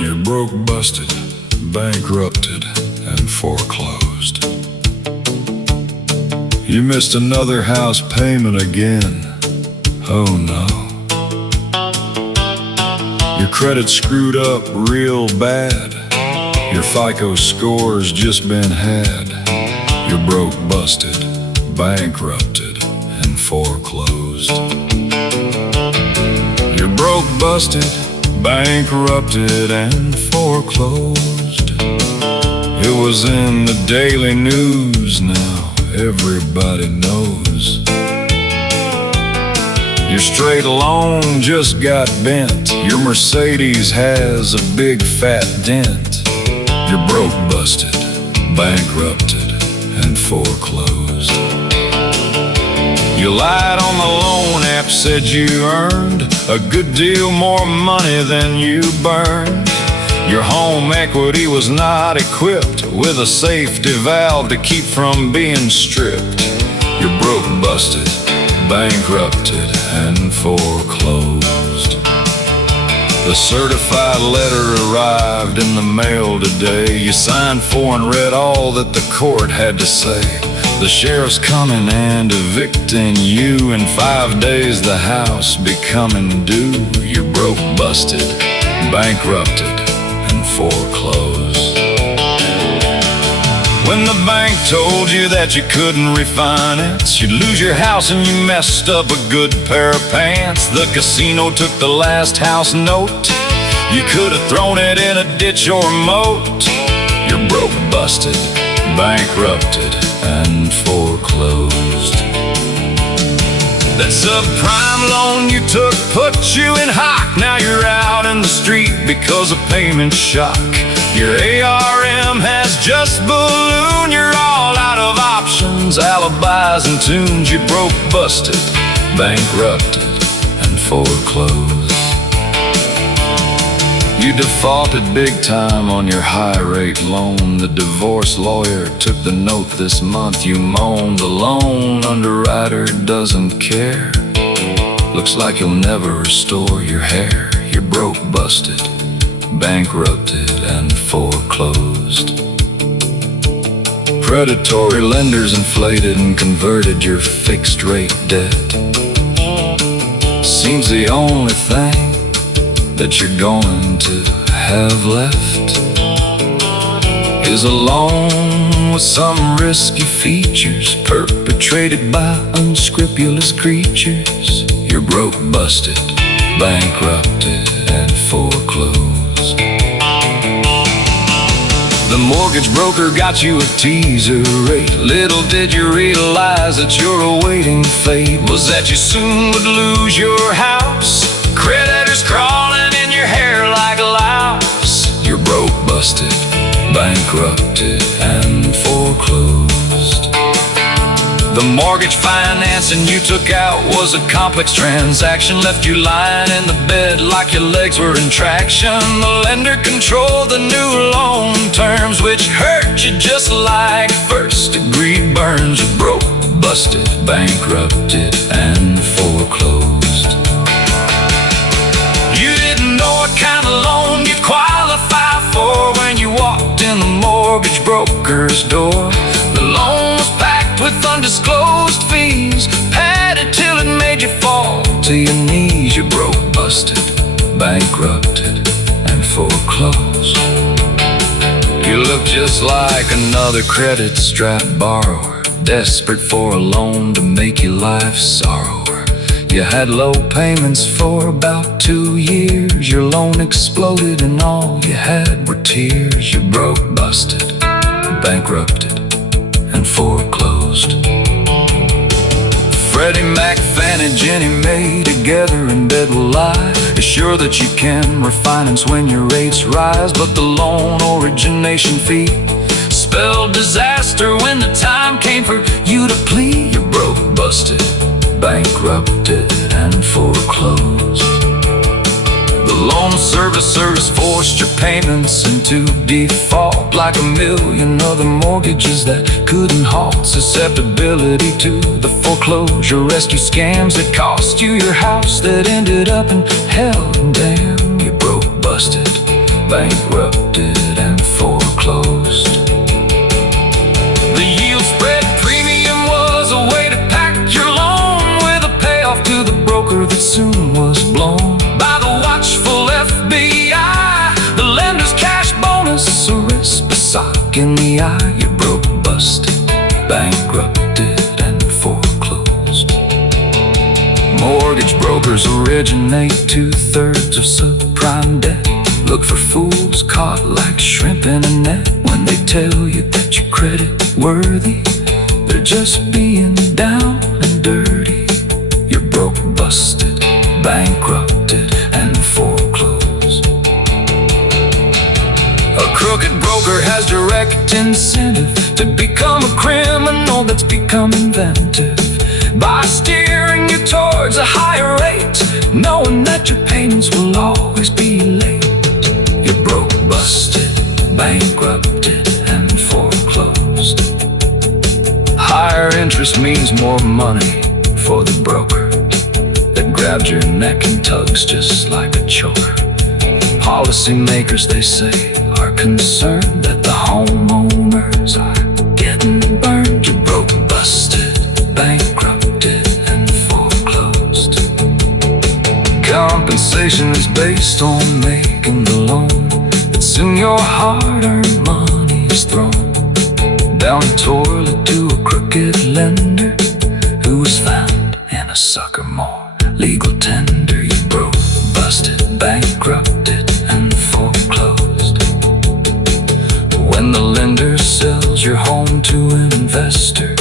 You're broke, busted, bankrupted, and foreclosed. You missed another house payment again. Oh no. Your credit's screwed up real bad. Your FICO score's just been had. You're broke, busted, bankrupted, and foreclosed. You're broke, busted, bankrupted, and foreclosed. It was in the daily news, now everybody knows. Your straight loan just got bent. Your Mercedes has a big fat dent. You're broke, busted, bankrupted, and foreclosed. You lied on the loan app, said you earned a good deal more money than you burned. Your home equity was not equipped with a safety valve to keep from being stripped. You're broke, busted, bankrupted, and foreclosed. The certified letter arrived in the mail today. You signed for and read all that the court had to say. The sheriff's coming and evicting you. In 5 days the house be coming due. You're broke, busted, bankrupted, and foreclosed. When the bank told you that you couldn't refinance, you'd lose your house and you messed up a good pair of pants. The casino took the last house note. You could have thrown it in a ditch or moat. You're broke, busted, bankrupted, and foreclosed. That subprime loan you took put you in hock. Now you're out in the street because of payment shock. Your ARM has just ballooned. You're all out of options, alibis and tunes. You're broke, busted, bankrupted, and foreclosed. You defaulted big time on your high-rate loan. The divorce lawyer took the note this month. You moaned. The loan underwriter doesn't care. Looks like you'll never restore your hair. You're broke, busted, bankrupted, and foreclosed. Predatory lenders inflated and converted your fixed-rate debt. Seems the only thing that you're going to have left is a loan with some risky features perpetrated by unscrupulous creatures. You're broke, busted, bankrupted, and foreclosed. The mortgage broker got you a teaser rate. Little did you realize that your awaiting fate was that you soon would lose your house. Creditors crawling in your hair like louse. You're broke, busted, bankrupted, and foreclosed. The mortgage financing you took out was a complex transaction. Left you lying in the bed like your legs were in traction. The lender controlled the new loan terms, which hurt you just like first-degree burns. You're broke, busted, bankrupted, and foreclosed. You didn't know what kind of loan you'd qualify for when you walked in the mortgage broker's door. The loan was packed with undisclosed fees, padded till it made you fall to your knees. You're broke, busted, bankrupted, and foreclosed. You look just like another credit-strapped borrower, desperate for a loan to make your life sorrow. You had low payments for about 2 years. Your loan exploded and all you had were tears. You're broke, busted, bankrupted, and foreclosed. Freddie Mac, Fannie, Jenny Mae together in bed will lie. It's sure that you can refinance when your rates rise, but the loan origination fee spelled disaster when the time came for you to plead. You're broke, busted, bankrupted, and foreclosed. The loan service servicers forced your payments into default, like a million other mortgages that couldn't halt susceptibility to the foreclosure rescue scams that cost you your house, that ended up in hell. And damn, you broke, busted, bankrupted, and foreclosed. The yield spread premium was a way to pack your loan, with a payoff to the broker that soon was blown by the watchful FBI. The lender's cash bonus, a whisper sock in the eye. You broke, busted, bankrupted, and foreclosed. Mortgage brokers originate 2/3 of subprime debt. Look for fools caught like shrimp in a net. When they tell you that you're credit worthy, they're just being down and dirty. You're broke, busted, bankrupted, and foreclosed. A crooked broker has direct incentive to become a criminal that's become inventive, by steering you towards a higher rate, knowing that your payments will always be late. You're broke, busted, bankrupted, and foreclosed. Higher interest means more money for the broker that grabs your neck and tugs just like a choker. Policymakers, they say, are concerned that the homeowners are getting burned. You're broke, busted, bankrupted, and foreclosed. Compensation is based on making the loan, but soon your hard-earned money is thrown down the toilet to a crooked lender who was found in a sucker more legal tender. You broke, busted, bankrupted, and foreclosed. When the lender sells your home to an investor,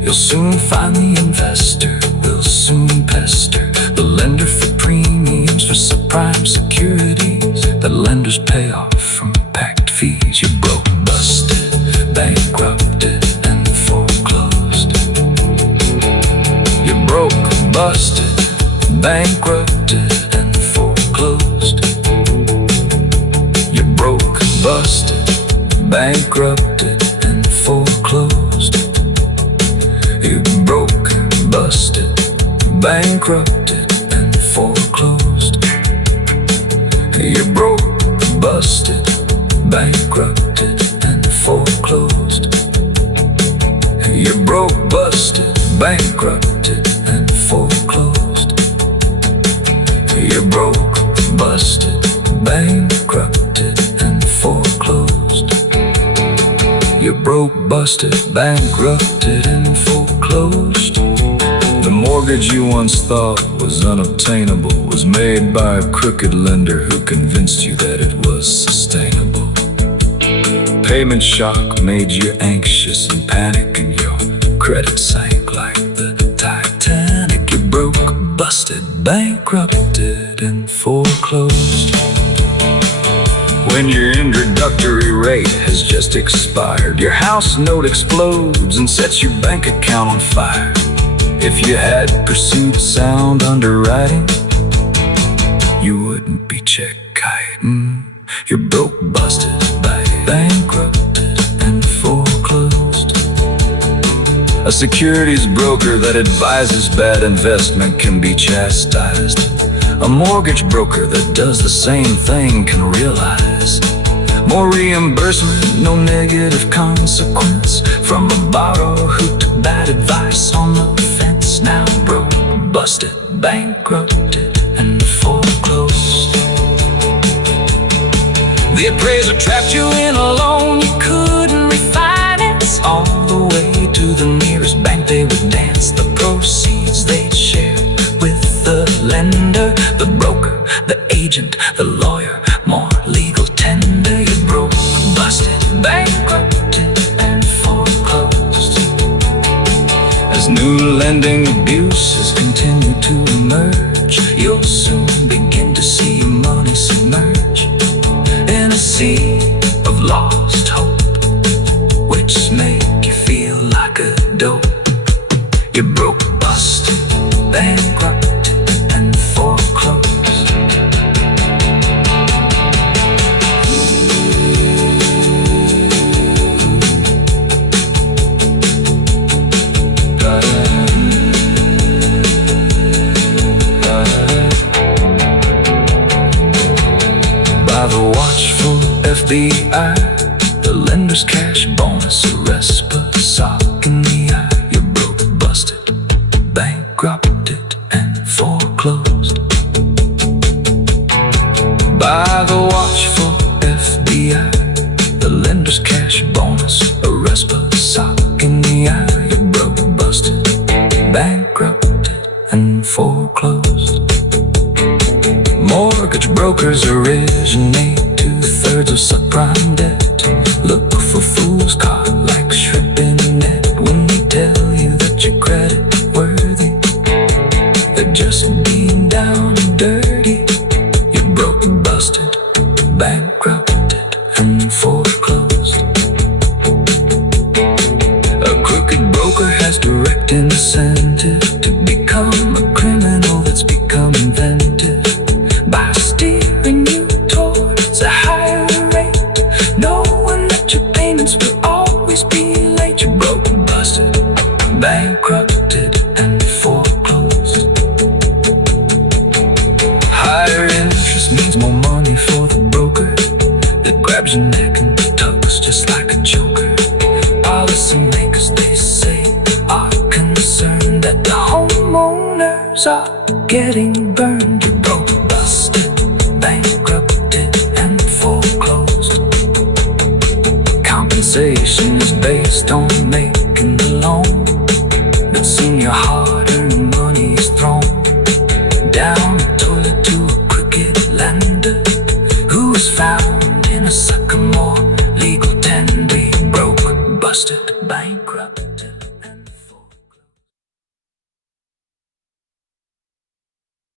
you'll soon find the investor will soon pester the lender for premiums for subprime securities that lenders pay off from packed fees. You broke, busted, bankrupted, and foreclosed. You're broke, busted, bankrupted, and foreclosed. You're broke, busted, bankrupted, and foreclosed. You're broke, busted, bankrupted, and foreclosed. You're broke, busted, bankrupted, and foreclosed. You're broke, busted, bankrupted, and foreclosed. You're broke, busted, bankrupted, and foreclosed. You're broke, busted, bankrupted, and foreclosed. The mortgage you once thought was unobtainable was made by a crooked lender who convinced you that it was sustainable. Payment shock made you anxious and panic, and your credit sank like the Titanic. You're broke, busted, bankrupted, and foreclosed. When your introductory rate has just expired, your house note explodes and sets your bank account on fire. If you had pursued sound underwriting, you wouldn't be check-kiting. You're broke, busted, bankrupted, and foreclosed. A securities broker that advises bad investment can be chastised. A mortgage broker that does the same thing can realize more reimbursement, no negative consequence from a borrower who took bad advice on the fence. Now broke, busted, bankrupted, and foreclosed. The appraiser trapped you in a loan you couldn't refinance. All the way to the nearest bank they would dance. The proceeds they'd share with the lender, the broker, the agent, the lawyer, more legal tender. You broke, busted, bankrupted, and foreclosed. As new lending abuses continue to emerge, you'll soon begin to see your money submerge in a sea of lost hope, which make you feel like a dope. You're broke, busted, bankrupt, and foreclosed. FBI, the lender's cash bonus, a Respa sock in the eye. You're broke, busted, bankrupted, and foreclosed by the watchful FBI, the lender's cash bonus, a Respa sock in the eye. You're broke, busted, bankrupted, and foreclosed. Mortgage brokers originate 2/3 of subprime debt. Look for fools caught like shrimp in a net when they tell you that you're credit worthy. They're just being down and dirty. You're broke, busted, bankrupted, and foreclosed. A crooked broker has direct incentive to become a criminal that's become inventive by steering you towards a higher rate, knowing that your payments will always be late. You're broke, busted, bankrupted, and foreclosed. Higher interest means more money for the broker that grabs your neck and tugs just like a joker. Policymakers, they say, are concerned that the homeowners are getting burned. You're broke, busted, bankrupted, and foreclosed. Compensation is based on making the loan that's in your heart.